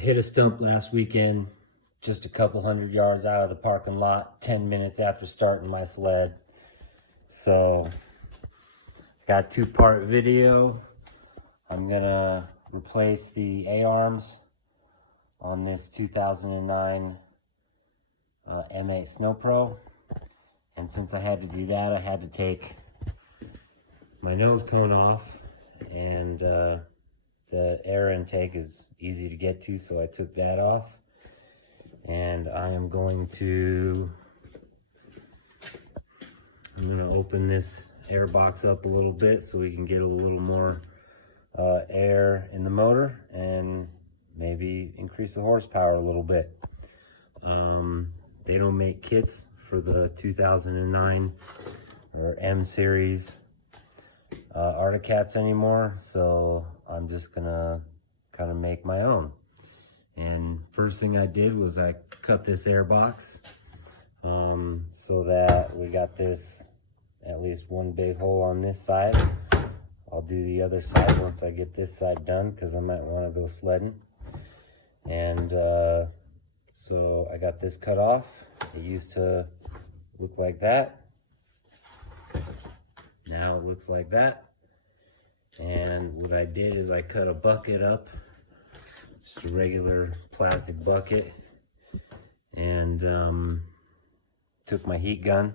hit a stump last weekend, just a couple 100 yards out of the parking lot, 10 minutes after starting my sled. So, got two-part video. I'm gonna replace the A-arms on this 2009 M8 Snow Pro. And since I had to do that, I had to take my nose cone off, and the air intake is easy to get to, so I took that off. And I'm gonna open this air box up a little bit so we can get a little more air in the motor and maybe increase the horsepower a little bit. They don't make kits for the 2009 or M series Arctic Cats anymore, so I'm just gonna kind of make my own. And first thing I did was I cut this air box so that we got this at least one big hole on this side. I'll do the other side once I get this side done, because I might want to go sledding. And so I got this cut off. It used to look like that. Now it looks like that. And what I did is I cut a bucket up, just a regular plastic bucket, and took my heat gun,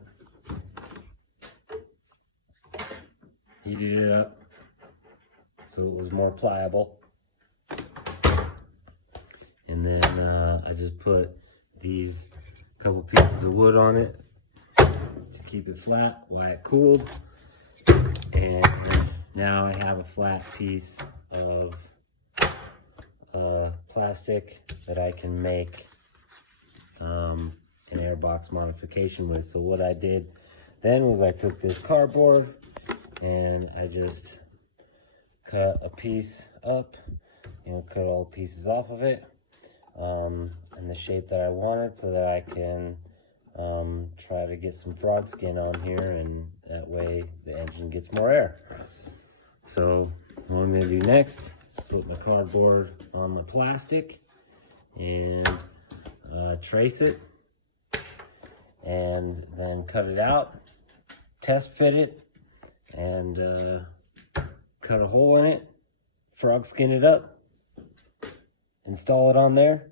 heated it up so it was more pliable, and then I just put these couple pieces of wood on it to keep it flat while it cooled. And now I have a flat piece of plastic that I can make an airbox modification with. So what I did then was I took this cardboard and I just cut a piece up, cut all the pieces off of it in the shape that I wanted, so that I can try to get some frog skin on here, and that way the engine gets more air. So what I'm gonna do next is put my cardboard on my plastic and trace it, and then cut it out, test fit it, and cut a hole in it, frog skin it up, install it on there,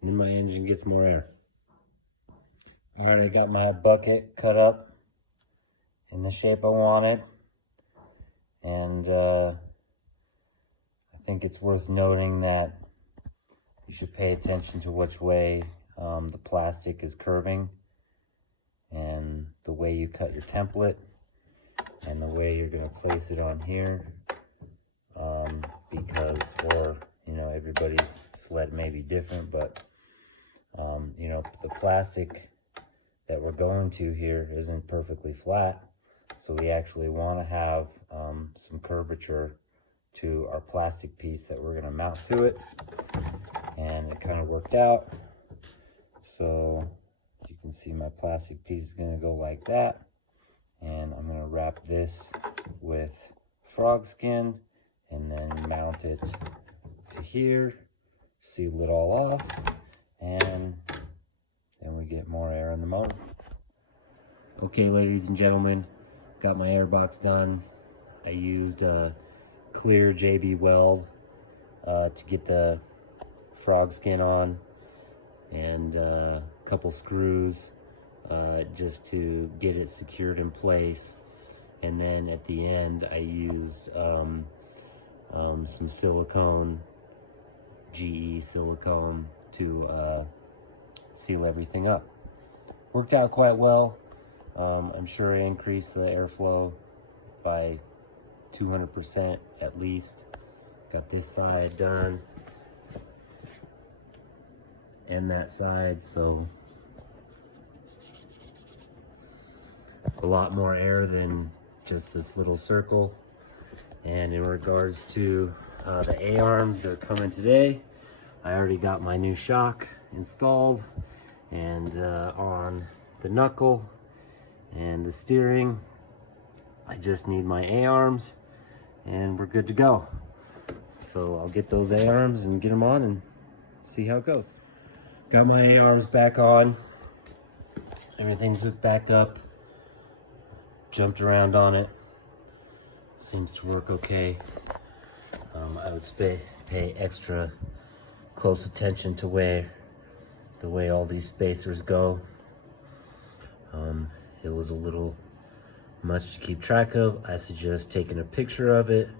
and then my engine gets more air. Alright, I got my bucket cut up in the shape I wanted, and I think it's worth noting that you should pay attention to which way the plastic is curving, and the way you cut your template, and the way you're going to place it on here, because, everybody's sled may be different, but the plastic that we're going to here isn't perfectly flat, so we actually want to have some curvature to our plastic piece that we're going to mount to it. And it kind of worked out. So you can see my plastic piece is going to go like that, and I'm going to wrap this with frog skin and then mount it to here, seal it all off, and then we get more air in the motor. Okay, ladies and gentlemen, got my airbox done. I used a clear JB weld to get the frog skin on, and a couple screws just to get it secured in place. And then at the end I used some silicone, GE silicone, to seal everything up. Worked out quite well. I'm sure it increased the airflow by 200% at least. Got this side done and that side, so a lot more air than just this little circle. And in regards to the A-arms, they're coming today. I already got my new shock installed, and on the knuckle and the steering, I just need my A-arms and we're good to go. So I'll get those A-arms and get them on and see how it goes. Got my arms back on. Everything's hooked back up. Jumped around on it. Seems to work okay. I would pay extra close attention to the way all these spacers go. It was a little much to keep track of. I suggest taking a picture of it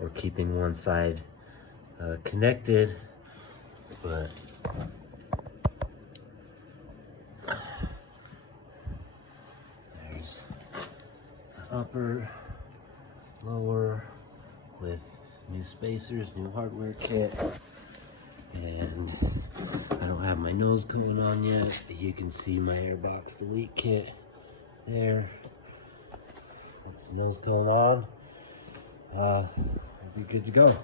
or keeping one side connected, but there's the upper, lower with new spacers, new hardware kit, and I don't have my nose going on yet, but you can see my airbox delete kit there. That's the nose going on. We'll be good to go.